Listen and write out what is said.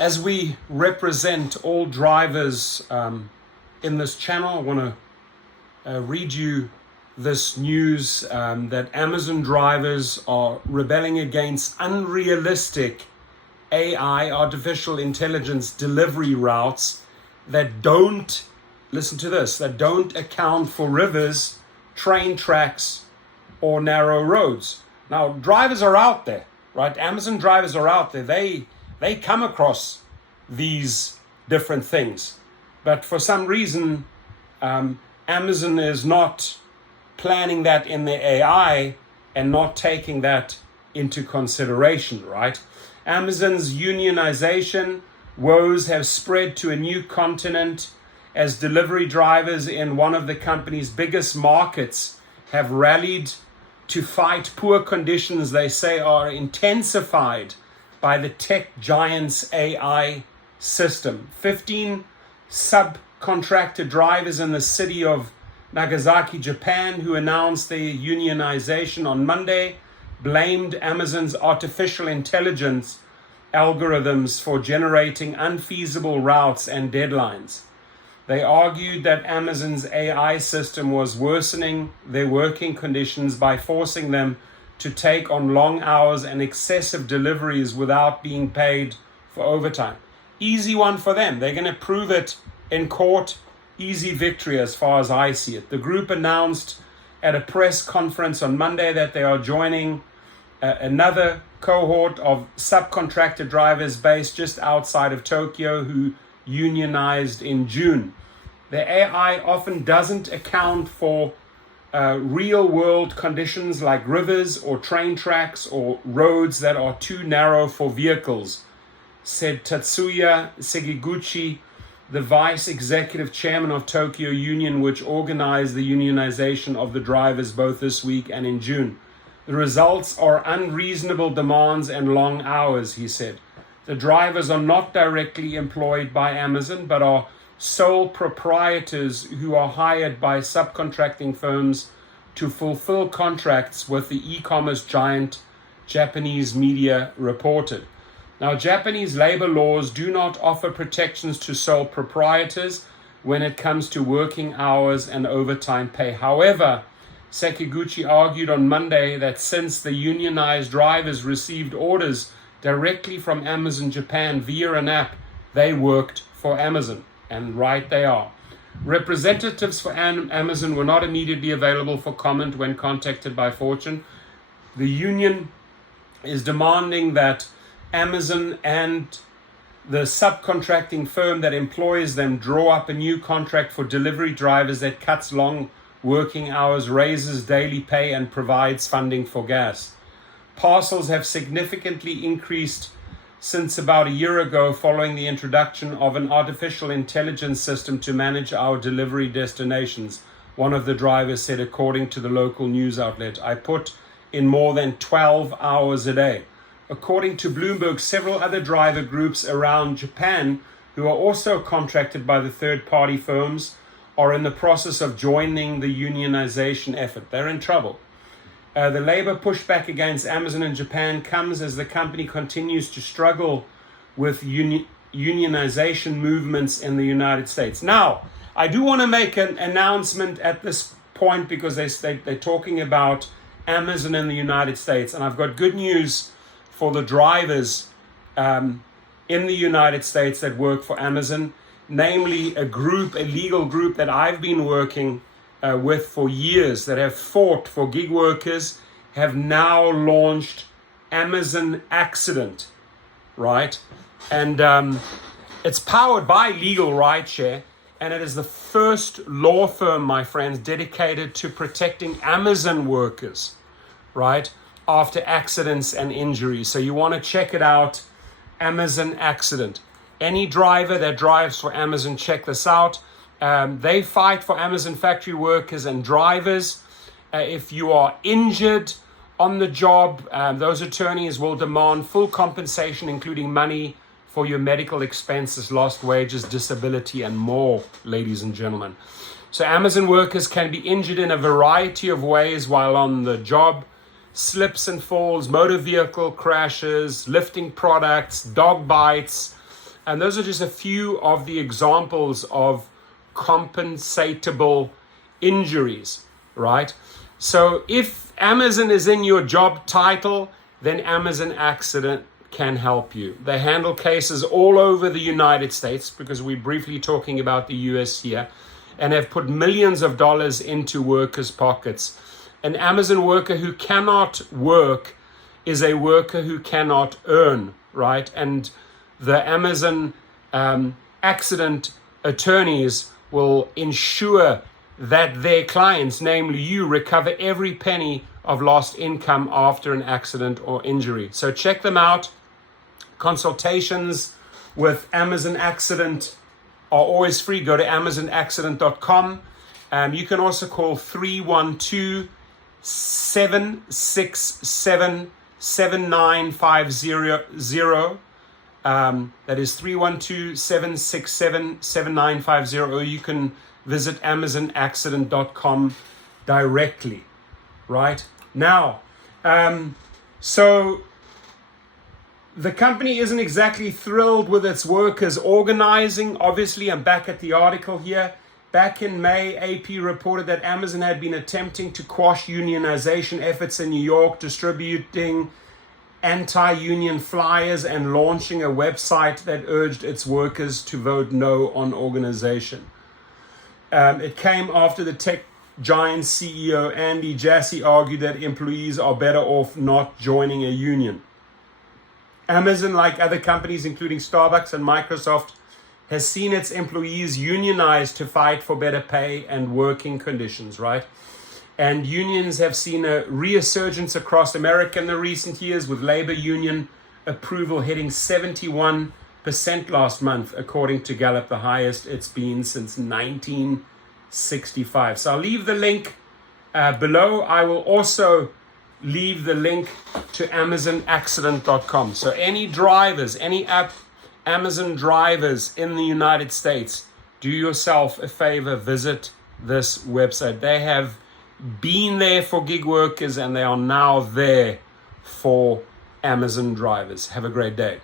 As we represent all drivers in this channel, I want to read you this news that Amazon drivers are rebelling against unrealistic AI, artificial intelligence delivery routes that don't, listen to this, that don't account for rivers, train tracks, or narrow roads. Now, drivers are out there, right? Amazon drivers are out there. They come across these different things. But for some reason, Amazon is not planning that in their AI and not taking that into consideration, right? Amazon's unionization woes have spread to a new continent as delivery drivers in one of the company's biggest markets have rallied to fight poor conditions they say are intensified by the tech giant's AI system. 15 subcontractor drivers in the city of Nagasaki, Japan, who announced their unionization on Monday, blamed Amazon's artificial intelligence algorithms for generating unfeasible routes and deadlines. They argued that Amazon's AI system was worsening their working conditions by forcing them to take on long hours and excessive deliveries without being paid for overtime. Easy one for them. They're going to prove it in court. Easy victory as far as I see it. The group announced at a press conference on Monday that they are joining another cohort of subcontractor drivers based just outside of Tokyo who unionized in June. The AI often doesn't account for real world conditions like rivers or train tracks or roads that are too narrow for vehicles, said Tatsuya Segiguchi, the vice executive chairman of Tokyo Union, which organized the unionization of the drivers both this week and in June. The results are unreasonable demands and long hours, he said. The drivers are not directly employed by Amazon, but are sole proprietors who are hired by subcontracting firms to fulfill contracts with the e-commerce giant, Japanese media reported. Now, Japanese labor laws do not offer protections to sole proprietors when it comes to working hours and overtime pay. However, Sekiguchi argued on Monday that since the unionized drivers received orders directly from Amazon Japan via an app, they worked for Amazon. And right they are. Representatives for Amazon were not immediately available for comment when contacted by Fortune. The union is demanding that Amazon and the subcontracting firm that employs them draw up a new contract for delivery drivers that cuts long working hours, raises daily pay, and provides funding for gas. Parcels have significantly increased since about a year ago following the introduction of an artificial intelligence system to manage our delivery destinations, one of the drivers said, according to the local news outlet. I put in more than 12 hours a day. According to Bloomberg, several other driver groups around Japan who are also contracted by the third-party firms are in the process of joining the unionization effort. They're in trouble. The labor pushback against Amazon in Japan comes as the company continues to struggle with unionization movements in the United States. Now, I do want to make an announcement at this point because they're talking about Amazon in the United States. And I've got good news for the drivers in the United States that work for Amazon, namely a legal group that I've been working with for years that have fought for gig workers, have now launched Amazon Accident, right? And it's powered by Legal Rideshare, and it is the first law firm, my friends, dedicated to protecting Amazon workers, right, after accidents and injuries. So you want to check it out, Amazon Accident. Any driver that drives for Amazon, check this out. They fight for Amazon factory workers and drivers. If you are injured on the job, those attorneys will demand full compensation, including money for your medical expenses, lost wages, disability, and more, ladies and gentlemen. So Amazon workers can be injured in a variety of ways while on the job. Slips and falls, motor vehicle crashes, lifting products, dog bites, And those are just a few of the examples of compensatable injuries, right? So if Amazon is in your job title, then Amazon Accident can help you. They handle cases all over the United States, because we're briefly talking about the US here, and have put millions of dollars into workers' pockets. An Amazon worker who cannot work is a worker who cannot earn, right? And the Amazon accident attorneys will ensure that their clients, namely you, recover every penny of lost income after an accident or injury. So check them out. Consultations with Amazon Accident are always free. Go to amazonaccident.com. You can also call 312-767-7950. That is 312-767-7950, or you can visit amazonaccident.com directly, right? Now, so the company isn't exactly thrilled with its workers organizing. Obviously, I'm back at the article here. Back in May, AP reported that Amazon had been attempting to quash unionization efforts in New York, distributing anti-union flyers and launching a website that urged its workers to vote no on organization. It came after the tech giant CEO Andy Jassy argued that employees are better off not joining a union. Amazon, like other companies including Starbucks and Microsoft, has seen its employees unionize to fight for better pay and working conditions, right? And unions have seen a resurgence across America in the recent years, with labor union approval hitting 71% last month, according to Gallup, the highest it's been since 1965. So I'll leave the link below. I will also leave the link to amazonaccident.com. So any drivers, any Amazon drivers in the United States, do yourself a favor, visit this website. They have been there for gig workers, and they are now there for Amazon drivers. Have a great day.